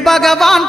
பகவான்